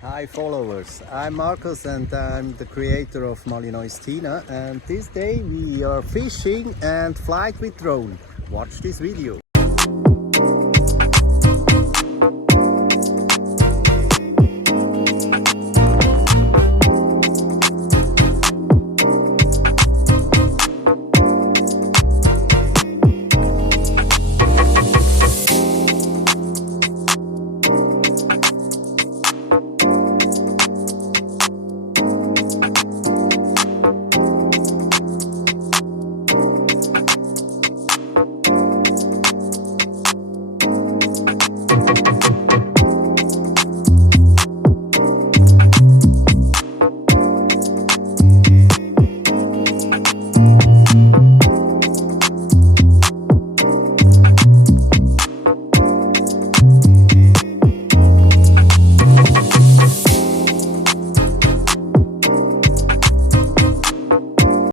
Hi followers, I'm Marcus and I'm the creator of Malinois Tina, and this day we are fishing and flight with drone. Watch this video.